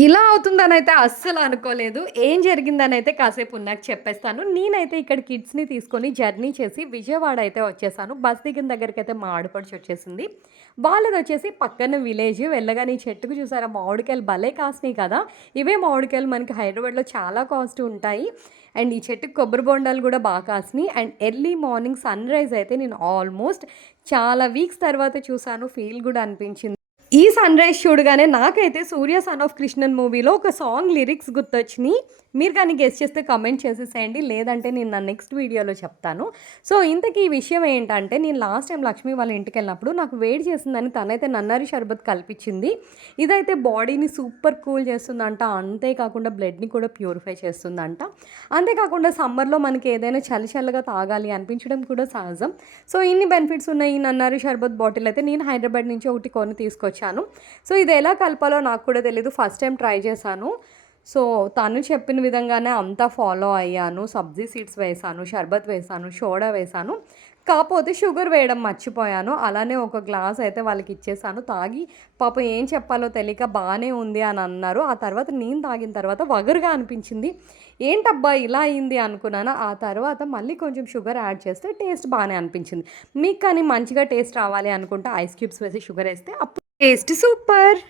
ఇలా అవుతుందనైతే అస్సలు అనుకోలేదు. ఏం జరిగిందనైతే కాసేపు ఉన్నాక చెప్పేస్తాను. నేనైతే ఇక్కడ కిడ్స్‌ని తీసుకొని జర్నీ చేసి విజయవాడ అయితే వచ్చేసాను. బస్ దిగిన దగ్గరికైతే మా ఆడపడుచు వచ్చేసింది. వాళ్ళదొచ్చేసి పక్కన విలేజ్. వెళ్ళగానే ఈ చెట్టుకు చూసారా మామిడికాయలు భలే కాసినాయి కదా! ఇవే మామిడికాయలు మనకి హైదరాబాద్‌లో చాలా కాస్ట్ ఉంటాయి. అండ్ ఈ చెట్టుకి కొబ్బరి బొండాలు గూడా కాసినాయి. అండ్ ఎర్లీ మార్నింగ్ సన్‌రైజ్ అయితే నేను ఆల్మోస్ట్ చాలా వీక్స్ తర్వాత చూసాను. ఫీల్ గుడ్ అనిపించింది. ఈ సన్‌రైజ్ చూడగానే నాకైతే 'సూర్య సన్ ఆఫ్ కృష్ణన్' మూవీలో ఒక సాంగ్ లిరిక్స్ గుర్తొచ్చినియి. మీరు కానీ గెస్ చేస్తే కామెంట్ చేసేసేయండి. లేదంటే నేను నా నెక్స్ట్ వీడియోలో చెప్తాను. సో, ఇంతకీ ఈ విషయం ఏంటంటే నేను లాస్ట్ టైమ్ లక్ష్మి వాళ్ళ ఇంటికెళ్ళినప్పుడు నాకు వేడి చేసిందని తనైతే నన్నారి షర్బత్ కల్పించింది. ఇదైతే బాడీని సూపర్ కూల్ చేస్తుందంట. అంతేకాకుండా బ్లడ్‌ని కూడా ప్యూరిఫై చేస్తుందంట. అంతేకాకుండా సమ్మర్‌లో మనకి ఏదైనా చలి చల్లగా తాగాలి అనిపించడం కూడా సహజం. సో, ఇన్ని బెనిఫిట్స్ ఉన్న ఈ నన్నారి షర్బత్ బాటిల్ అయితే నేను హైదరాబాద్ నుంచి ఒకటి కొని తీసుకొచ్చాను. సో, ఇది ఎలా కలపాలో నాకు కూడా తెలీదు. ఫస్ట్ టైమ్ ట్రై చేశాను. సో, తను చెప్పిన విధంగానే అంతా ఫాలో అయ్యాను. సబ్జీ సీడ్స్ వేశాను, షర్బత్ వేశాను, సోడా వేశాను. కాపోతే షుగర్ వేయడం మర్చిపోయాను. అలానే ఒక గ్లాస్ అయితే వాళ్ళకిచ్చేసాను. తాగి పాపం ఏం చెప్పాలో తెలియక బానే ఉంది అని అన్నారు. ఆ తర్వాత నేను తాగిన తర్వాత వగరుగా అనిపించింది. ఏంటబ్బా ఇలా అయింది అనుకున్నాను. ఆ తర్వాత మళ్ళీ కొంచెం షుగర్ యాడ్ చేస్తే టేస్ట్ బానే అనిపించింది. మీకు కానీ మంచిగా టేస్ట్ రావాలి అనుకుంటే ఐస్ క్యూబ్స్ వేసి షుగర్ ఏస్తే అప్పుడు టేస్ట్ సూపర్.